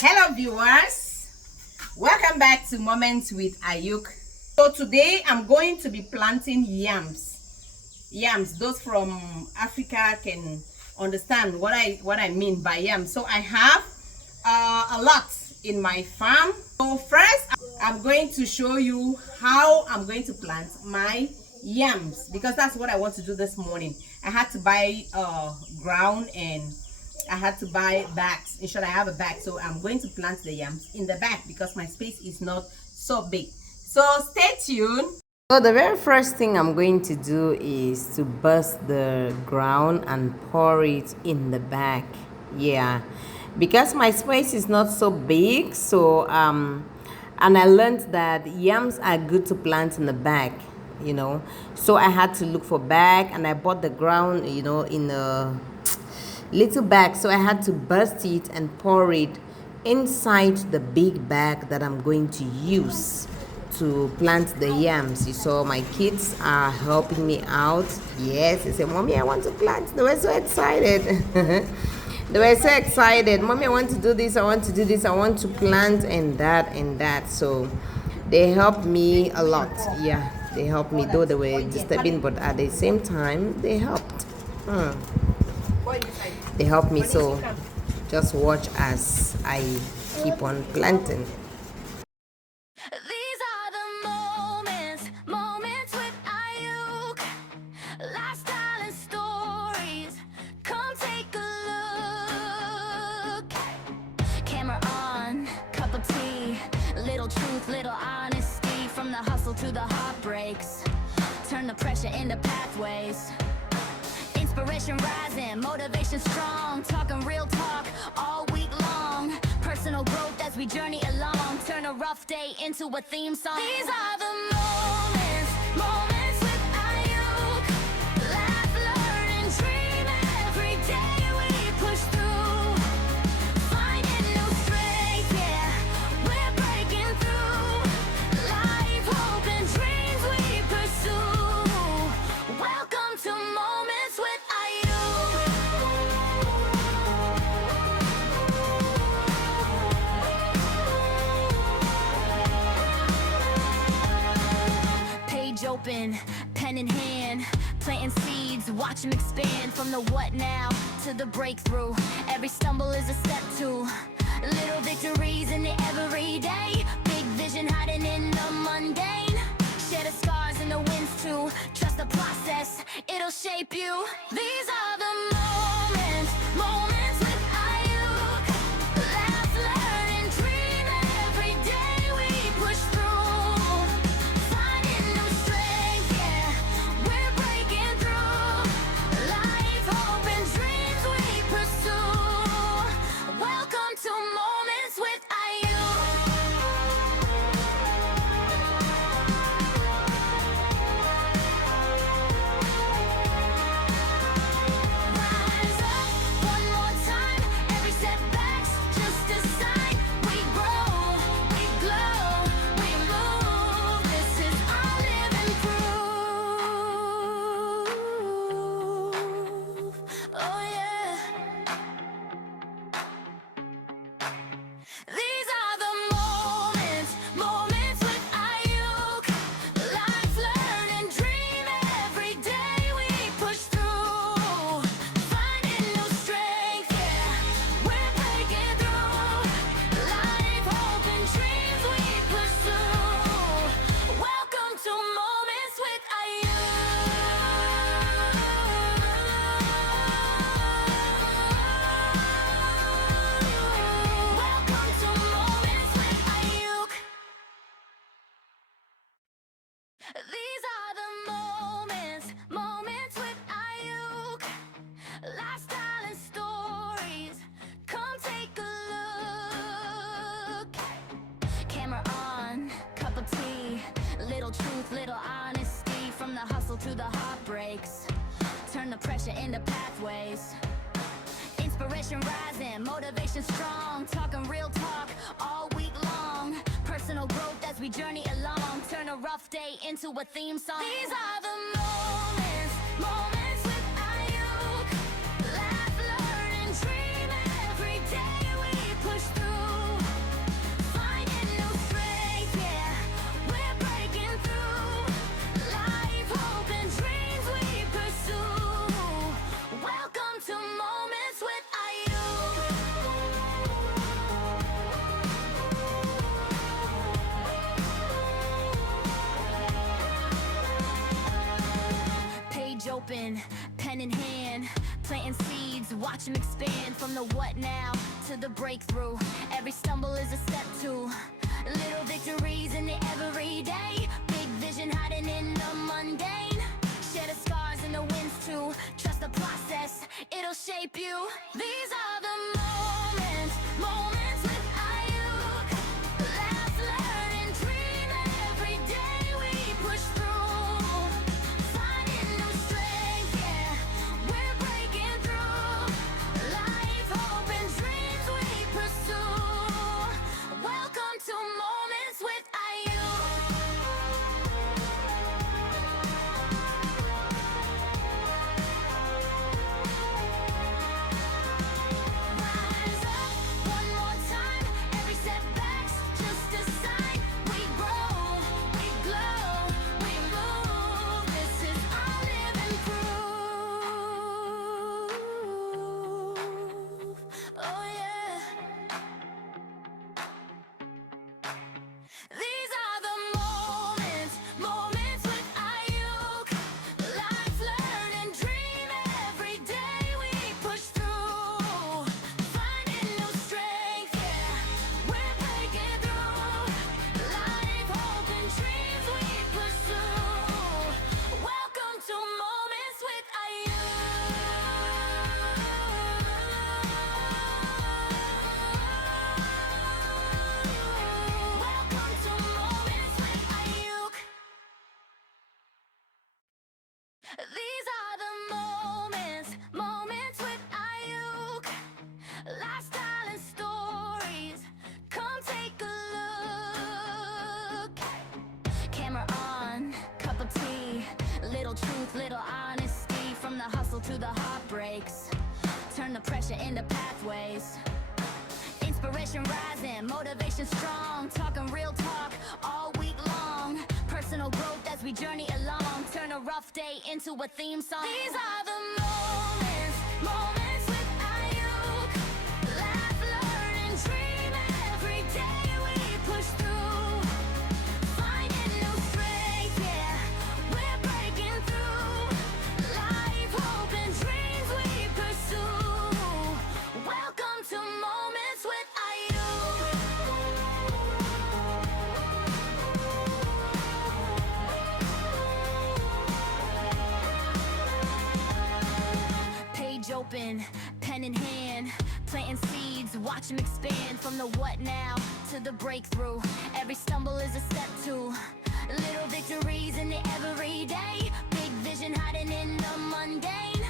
Hello viewers, welcome back to Moments with Ayuk. So today I'm going to be planting yams. Those from Africa can understand what I mean by yams. So I have a lot in my farm. So first I'm going to show you how I'm going to plant my yams, because that's what I want to do this morning. I had to buy ground and I had to buy bags. In short, I have a bag, so I'm going to plant the yams in the bag because my space is not so big. So stay tuned. So the very first thing I'm going to do is to burst the ground and pour it in the bag. Yeah, because my space is not so big. So and I learned that yams are good to plant in the bag. So I had to look for bag, and I bought the ground in a little bag, so I had to burst it and pour it inside the big bag that I'm going to use to plant the yams. You saw my kids are helping me out. Yes, they said, "Mommy, I want to plant." They were so excited. They were so excited. "Mommy, I want to do this, I want to do this, I want to plant and that and that." So they helped me a lot. Yeah, they helped me, though they were disturbing, but at the same time they helped. They help me, so just watch as I keep on planting. These are the moments with Ayuk. Lifestyle and stories, come take a look. Camera on, cup of tea, little truth, little honesty. From the hustle to the heartbreaks, turn the pressure into pathways. Inspiration rising, motivation strong, talking real talk all week long. Personal growth as we journey along, turn a rough day into a theme song. These are the moments with Ayuk. Laugh, learn, and dream every day we push through. Finding new strength, yeah, we're breaking through. Life, hope, and dreams we pursue. Welcome to Moments with open, pen in hand, planting seeds, watch them expand. From the what now to the breakthrough, every stumble is a step to little victories in the everyday. Big vision hiding in the mundane. Share the scars and the wins too. Trust the process, it'll shape you. These are the moments with Ayuk. Laugh, learn, and dream every day we push through. Finding new strength, yeah, we're breaking through. Life, hope, and dreams we pursue. Welcome to Moments with Rise up one more time. Every setback's just a sign. We grow, we glow, we move. This is our living proof. Oh yeah. These are the moments with Ayuk. Life, learn, and dream every day we push through. Finding new strength, yeah, we're breaking through. Life, hope, and dreams we pursue. Welcome to Moments with Welcome to Moments with Ayuk. These are the moments with Ayuk. Lifestyle and stories, come take a look. Camera on, cup of tea, little truth, little honesty. From the hustle to the heartbreaks, turn the pressure into pathways. Inspiration rising, motivation strong, talking real talk all week long. Personal growth as we journey along, turn a rough day into a theme song. These are the moments with Ayuk. Laugh, learn, and dream every day we push through. open, pen in hand, planting seeds, watch them expand. From the what now to the breakthrough, every stumble is a step to little victories in the everyday. Big vision hiding in the mundane. Share the scars and the wins too. Trust the process, it'll shape you. These are the moments, moments with Ayuk. Laugh, learn, and dream every day we push through. Finding new strength, yeah, we're breaking through. Life, hope, and dreams we pursue. Welcome to Moments with Ayuk. Rise up one more time. Every setback's just a sign. We grow, we glow, we move. This is our living proof. Oh yeah. These are the moments, moments with Ayuk. Life, learn, and dream every day we push through. Finding new strength, yeah, we're breaking through. Life, hope, and dreams we pursue. Welcome to Moments with Ayuk. Welcome to Moments with Ayuk. These are the moments, moments with Ayuk. Lifestyle and stories. Come take a look. Camera on, cup of tea. Little truth, little honesty. From the hustle to the heartbreaks. Turn the pressure into pathways. Inspiration rising, motivation strong. Talking real talk all week long. Personal growth as we journey along. Turn a rough day into a theme song. These are the moments, moments with Ayuk. Laugh, learn, and dream every day we push through. Finding new strength, yeah, we're breaking through. Life, hope, and dreams we pursue. Welcome to Moments with Ayuk. Page open, pen in hand, planting seeds, watch them expand. From the what now to the breakthrough, every stumble is a step to little victories in the everyday. Big vision hiding in the mundane.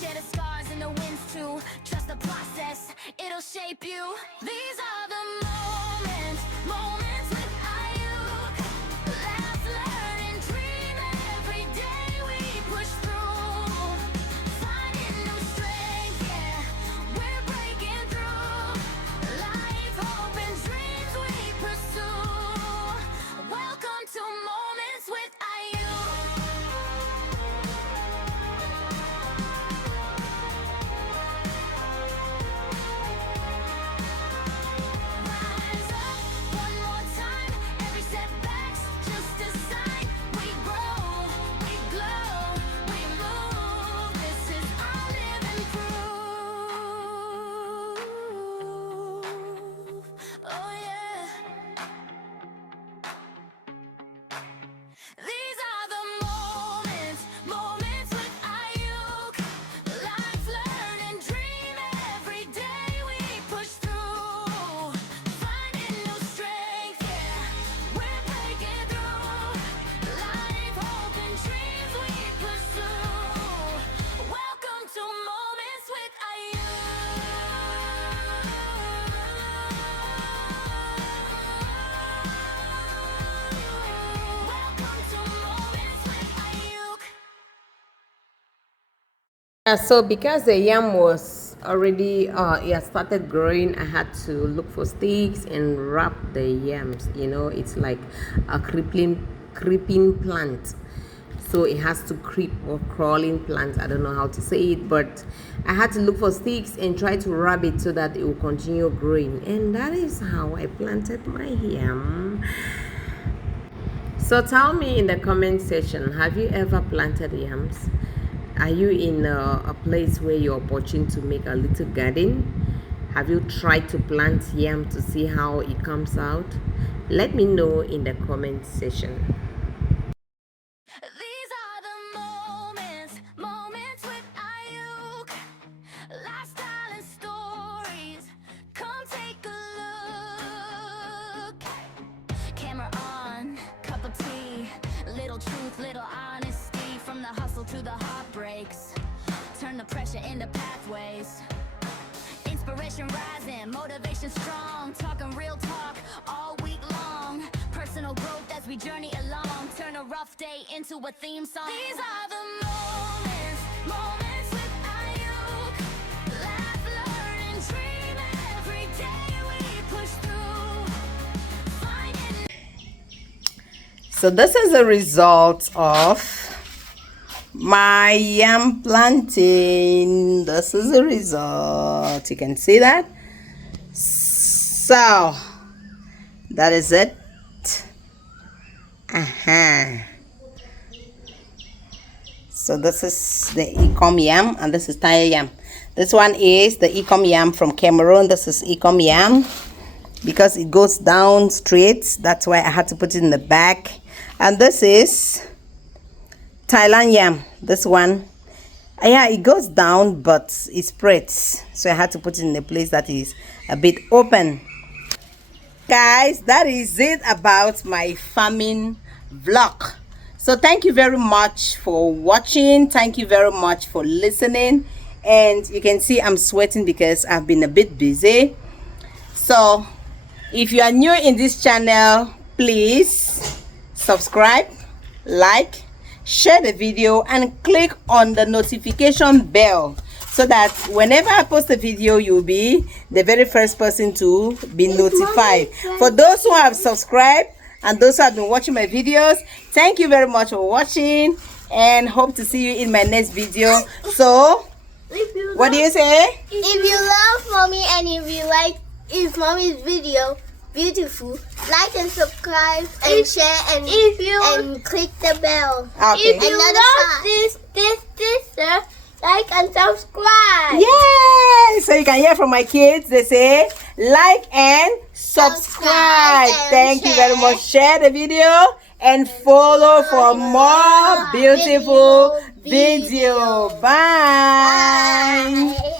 Share the scars and the wins too. Trust the process, it'll shape you. These are the moments, moments with Ayuk. Laugh, learn, and dream every day we push through. Finding new strength, yeah, we're breaking through. Life, hope, and dreams we pursue. Welcome to Moments with Ayuk. Rise up one more time. Every setback's just a sign. We grow, we glow, we move. This is our living proof. Oh yeah. These are the moments, moments with Ayuk. Life, learn, and dream every day we push through. Finding new strength, yeah, we're breaking through. Life, hope, and dreams we pursue. Welcome to Moments with Ayuk. Welcome to Moments with Ayuk. Yeah, so because the yam was already it had started growing, I had to look for sticks and wrap the yams. It's like a creeping plant, so it has to creep, or crawling plant, I don't know how to say it, but I had to look for sticks and try to wrap it so that it will continue growing. And that is how I planted my yam. So tell me in the comment section, have you ever planted yams? Are you in a place where you're opportune to make a little garden? Have you tried to plant yam to see how it comes out? Let me know in the comment section. These are the moments, moments with Ayuk. Lifestyle and stories. Come take a look. Camera on, cup of tea. Little truth, little honesty. From the hustle to the heartbreaks. Turn the pressure into pathways. Inspiration rising, motivation strong. Talking real talk all week long. Personal growth as we journey along. Turn a rough day into a theme song. These are the moments, moments with Ayuk. Laugh, learn, and dream. Every day we push through. Finding. So this is the result of my yam planting. This is the result. You can see that. So that is it. So this is the ecom yam and this is Thai yam. This one is the ecom yam from Cameroon. This is ecom yam because it goes down straight. That's why I had to put it in the back. And this is Thailand yam. This one, yeah, it goes down but it spreads, so I had to put it in a place that is a bit open. Guys, that is it about my farming vlog. So thank you very much for watching. Thank you very much for listening. And you can see I'm sweating because I've been a bit busy. So if you are new in this channel, please subscribe, like, share the video, and click on the notification bell so that whenever I post a video, you'll be the very first person to be notified. For those who have subscribed and those who have been watching my videos, thank you very much for watching and hope to see you in my next video. So what do you say? If you love mommy and if you like mommy's video beautiful, like and subscribe and share and click the bell. Okay. If you love this like and subscribe. Yay! So you can hear from my kids. They say like and subscribe. And Thank you very share. much. Share the video and follow for more beautiful video. Bye. Bye.